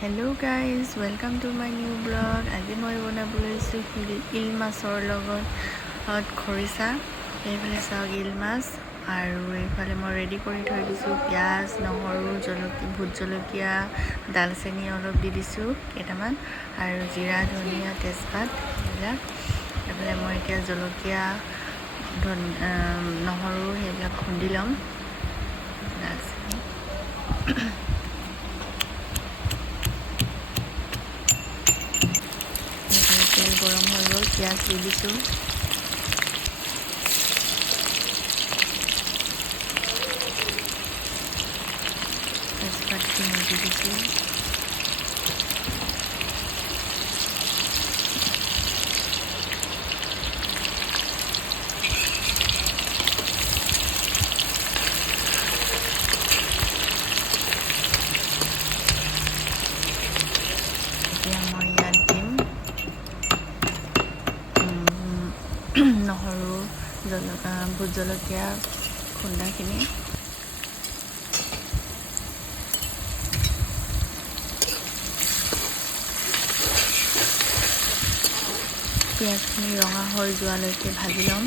Hello guys, welcome to my new vlog. আজি মই বনাবলৈ লৈছোঁ ইল মাছৰ লগত খৰিচা। এইফালে চাওক ইল মাছ আৰু এইফালে মই ৰেডি কৰি থৈ দিছোঁ পিঁয়াজ, নহৰু, ভোট জলকীয়া, দালচেনি অলপ দি দিছোঁ কেইটামান আৰু জিৰা, ধনিয়া, তেজপাত এইবিলাক। এইফালে মই এতিয়া জলকীয়া, নহৰু সেইবিলাক খুন্দি ল'ম। দালচেনি তেল গৰম হৈ গ'ল, পিঁয়াজ দি দিছোঁ। তেজপাতখিনি দি দিছোঁ। এতিয়া মই ইয়াত দিম নহৰু, ভোট জলকীয়া খুন্দাখিনি। পিঁয়াজখিনি ৰঙা হৈ যোৱালৈকে ভাজি ল'ম।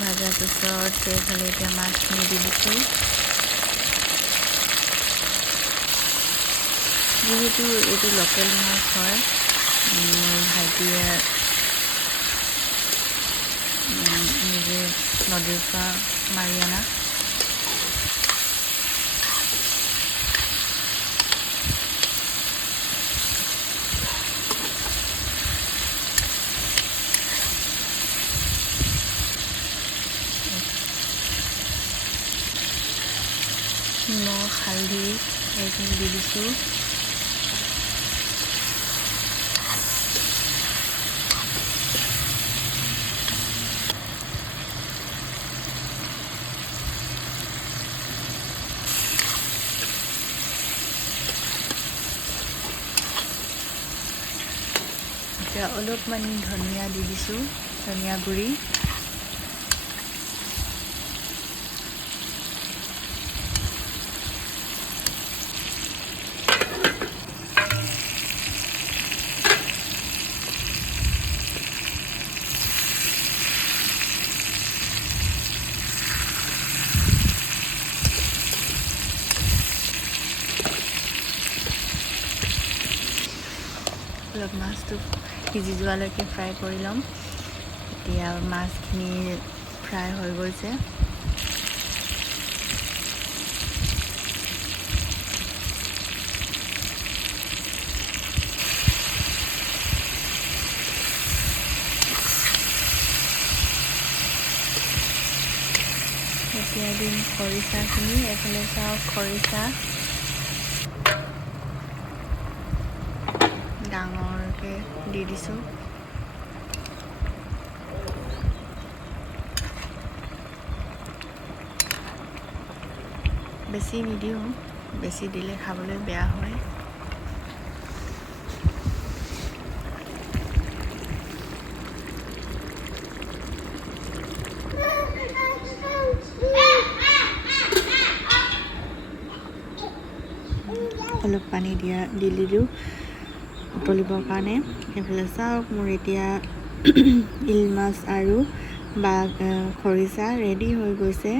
ভাজাৰ পিছত এইফালে এতিয়া মাছখিনি দি দিছোঁ। যিহেতু এইটো লোকেল মাছ হয়, মোৰ ভাইটিয়ে নিজে নদীৰ পৰা মাৰি অনা। নিমখ, হালধি এইখিনি দি দিছোঁ। এতিয়া অলপমান ধনিয়া দি দিছোঁ, ধনিয়া গুড়ি। অলপ মাছটো সিজি যোৱালৈকে ফ্ৰাই কৰি ল'ম। এতিয়া মাছখিনি ফ্ৰাই হৈ গৈছে। এতিয়া দিম খৰিচাখিনি। এইফালে চাওক খৰিচা ডাঙৰকৈ দি দিছোঁ। বেছি নিদিওঁ, বেছি দিলে খাবলৈ বেয়া হয়। অলপ পানী দি দিলোঁ উতলিবৰ কাৰণে। এইফালে চাওক মোৰ এতিয়া ইল মাছ আৰু খৰিচা ৰেডি হৈ গৈছে।